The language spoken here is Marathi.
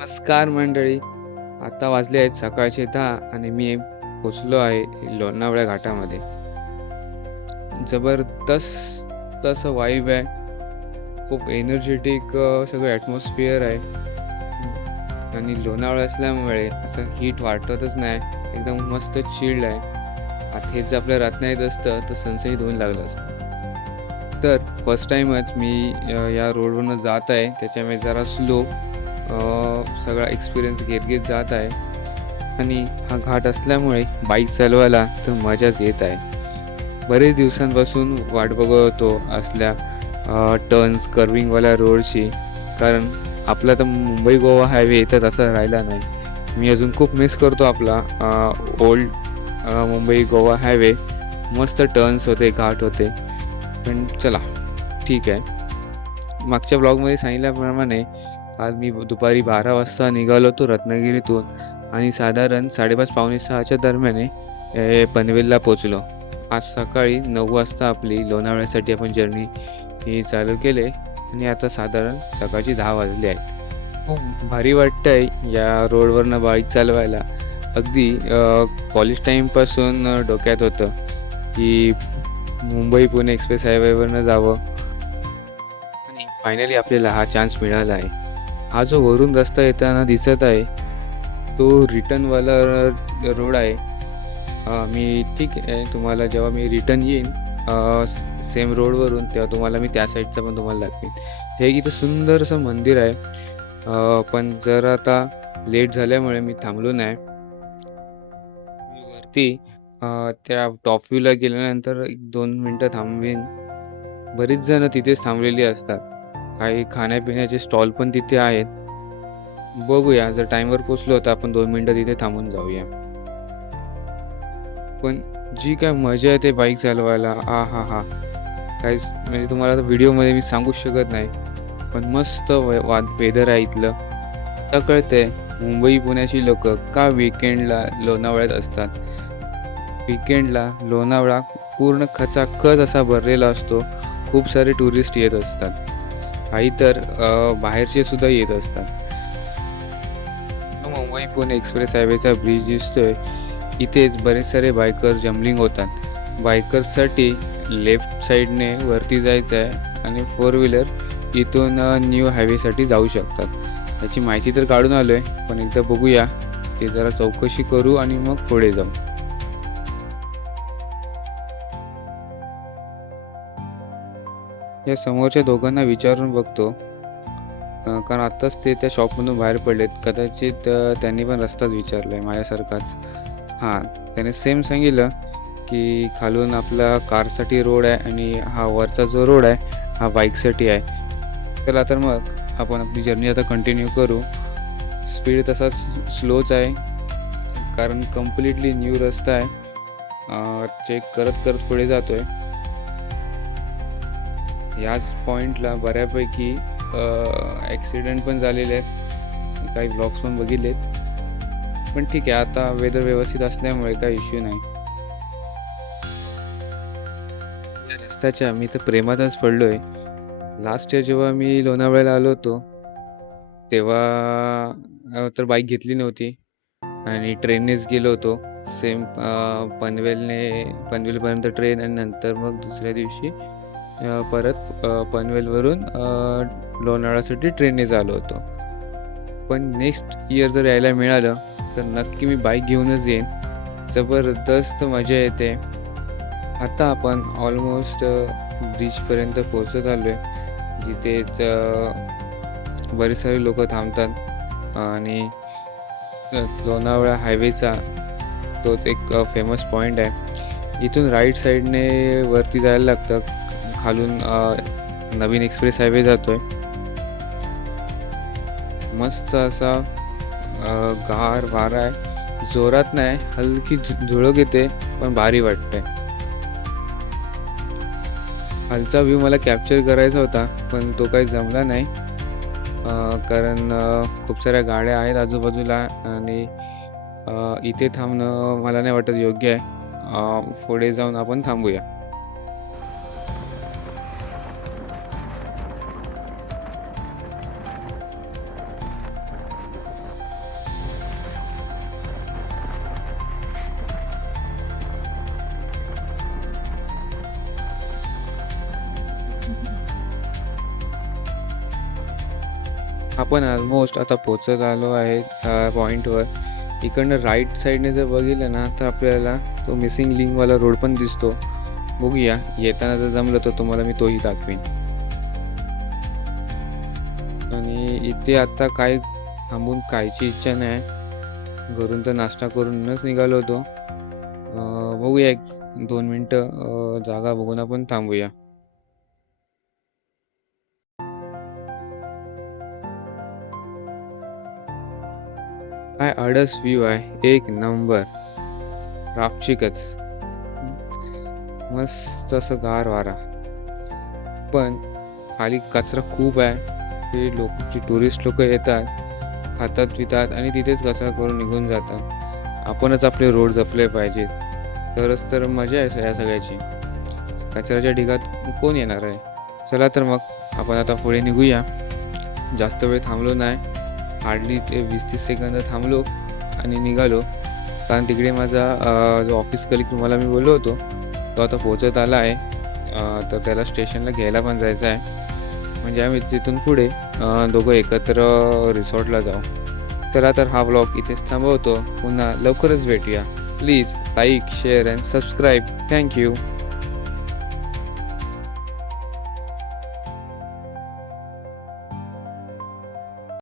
नमस्कार मंडळी. आता वाजले आहेत सकाळचे 10 आणि मी पोचलो आहे लोणावळ्या घाटामध्ये. जबरदस्त असं वाईब आहे. खूप एनर्जेटिक सगळं ॲटमॉस्फिअर आहे. आणि लोणावळा असल्यामुळे असं हीट वाटतच नाही. एकदम मस्त चिल्ड आहे. आता हे जर आपल्या रत्नागिरीत असतं तर सनसेट होऊन लागलं असतं. तर फर्स्ट टाईमच मी या रोडवरनं जात आहे. त्याच्यामुळे जरा स्लो सगळा एक्सपिरियन्स घेत जात आहे. आणि हा घाट असल्यामुळे बाईक चालवायला तर मजाच येत आहे. बरेच दिवसांपासून वाट बघत होतो असल्या टर्न्स कर्विंगवाल्या रोडची. कारण आपला तर मुंबई गोवा हायवे तर तसा राहिला नाही. मी अजून खूप मिस करतो आपला ओल्ड मुंबई गोवा हायवे. मस्त टर्न्स होते, घाट होते. पण चला ठीक आहे. मागच्या ब्लॉगमध्ये सांगितल्याप्रमाणे आज मी दुपारी 12 वाजता निघालो होतो रत्नागिरीतून आणि साधारण 5:30 पावणे 6च्या दरम्यान पनवेलला पोचलो. आज सकाळी 9 वाजता आपली लोणावळ्यासाठी आपण जर्नी ही चालू केले आणि आता साधारण सकाळची 10 वाजले आहेत. खूप भारी वाटतंय या रोडवरनं बाईक चालवायला. अगदी कॉलेज टाईमपासून डोक्यात होतं की मुंबई पुणे एक्सप्रेस हायवेवरनं जावं आणि फायनली आपल्याला हा चान्स मिळाला आहे. हा जो वरून रस्ता येताना दिसत आहे तो रिटर्नवाला रोड आहे. मी ठीक आहे, तुम्हाला जेव्हा मी रिटर्न येईन सेम रोडवरून तेव्हा तुम्हाला मी त्या साईडचं पण तुम्हाला दाखवेन. हे इथं सुंदर असं मंदिर आहे. पण जर आता लेट झाल्यामुळे मी थांबलो नाही. मी वरती त्या टॉप व्ह्यूला गेल्यानंतर 1-2 मिनटं थांबवीन. बरीच जणं तिथेच थांबलेली असतात. काही खाण्यापिण्याचे स्टॉल पण तिथे आहेत. बघूया, जर टाईमवर पोहोचलो तर आपण 2 मिनिटं तिथे थांबून जाऊया. पण जी काय मजा येते बाईक चालवायला, आहाहा! काहीच म्हणजे तुम्हाला आता व्हिडिओमध्ये मी सांगूच शकत नाही. पण मस्त वेदर आहे इथलं. आता कळतंय मुंबई पुण्याची लोकं का वीकेंडला लोणावळ्यात असतात. वीकेंडला लोणावळा पूर्ण खचाखच असा भरलेला असतो. खूप सारे टुरिस्ट येत असतात. काही तर बाहेरचे सुद्धा येत असतात. मुंबई पुणे एक्सप्रेस हायवेचा ब्रिज दिसतोय. इथेच बरेच सारे बायकर जंबलिंग होतात. बायकर्ससाठी लेफ्ट साईडने वरती जायचं आहे आणि 4 व्हीलर इथून न्यू हायवेसाठी जाऊ शकतात. याची माहिती तर काढून आलो आहे, पण एकदा बघूया. ते जरा चौकशी करू आणि मग पुढे जाऊ. या समोरच्या दोघांना विचारून बघतो. कारण आत्ताच ते त्या शॉपमधून बाहेर पडलेत. कदाचित त्यांनी पण रस्ताच विचारला आहे माझ्यासारखाच. हां, त्याने सेम सांगितलं की खालून आपला कारसाठी रोड आहे आणि हा वरचा जो रोड आहे हा बाईकसाठी आहे. चला तर मग आपण आपली जर्नी आता कंटिन्यू करू. स्पीड तसाच स्लोच आहे कारण कंप्लीटली न्यू रस्ता आहे. चेक करत करत पुढे जातो आहे. याच पॉईंटला बऱ्यापैकी ॲक्सिडेंट पण झालेले आहेत. काही ब्लॉग्स पण बघितलेत. पण ठीक आहे, आता वेदर व्यवस्थित असल्यामुळे काही इश्यू नाही. या रस्त्याच्या मी तर प्रेमातच पडलो आहे. लास्ट इयर जेव्हा मी लोणावळ्याला आलो होतो, तेव्हा तर बाईक घेतली नव्हती आणि ट्रेननेच गेलो होतो. सेम पनवेलपर्यंत ट्रेन आणि नंतर मग दुसऱ्या दिवशी परत पनवेलवरून लोणावळ्यासाठी ट्रेननेच आलो होतो. पण नेक्स्ट इयर जर यायला मिळालं तर नक्की मी बाईक घेऊनच येईन. जबरदस्त मजा येते. आता आपण ऑलमोस्ट ब्रिजपर्यंत पोहोचत आलो आहे. जिथेच बरेच सारे लोकं थांबतात आणि लोणावळा हायवेचा तोच एक फेमस पॉईंट आहे. इथून राईट साईडने वरती जायला लागतं. खालून नवीन एक्सप्रेस हायवे जातोय. मस्त असा गार वारा आहे. जोरात नाही, हलकी झुळूक येते, पण भारी वाटतंय. खालचा व्ह्यू मला कॅप्चर करायचा होता, पण तो काही जमला नाही. कारण खूप साऱ्या गाड्या आहेत आजूबाजूला आणि इथे थांबणं मला नाही वाटत योग्य आहे. पुढे जाऊन आपण थांबूया. आपण ऑलमोस्ट आता पोहोचत आलो आहे पॉईंटवर. इकडनं राईट साईडने जर बघितलं ना तर आपल्याला तो मिसिंग लिंकवाला रोड पण दिसतो. बघूया, येताना जर जमलं तर तुम्हाला मी तोही दाखवेन. आणि इथे आता काय थांबून खायची इच्छा नाही. घरून तर नाश्ता करूनच निघालो होतो. बघूया 1-2 मिनटं जागा बघून आपण थांबूया. काय अडस व्ह्यू आहे, एक नंबर. रापचिकच. मस्त असं गार वारा. पण खाली कचरा खूप आहे. ते जे टुरिस्ट लोक येतात, खातात पितात आणि तिथेच कचरा करून निघून जातात. आपणच आपले रोड जपले पाहिजेत, तरच तर मजा आहे या सगळ्याची. कचऱ्याच्या ढिगात कोण येणार आहे. चला तर मग आपण आता पुढे निघूया. जास्त वेळ थांबलो नाही, हार्डली ते 20-30 सेकंद थांबलो आणि निघालो. कारण तिकडे माझा जो ऑफिस कलीग तुम्हाला मी बोललो होतो तो आता पोहोचत आला आहे. तर त्याला स्टेशनला घ्यायला पण जायचं आहे. म्हणजे आम्ही तिथून पुढे दोघं एकत्र रिसॉर्टला जाऊ. चला तर हा व्लॉग इथेच थांबवतो. पुन्हा लवकरच भेटूया. Please like, share and subscribe. Thank you.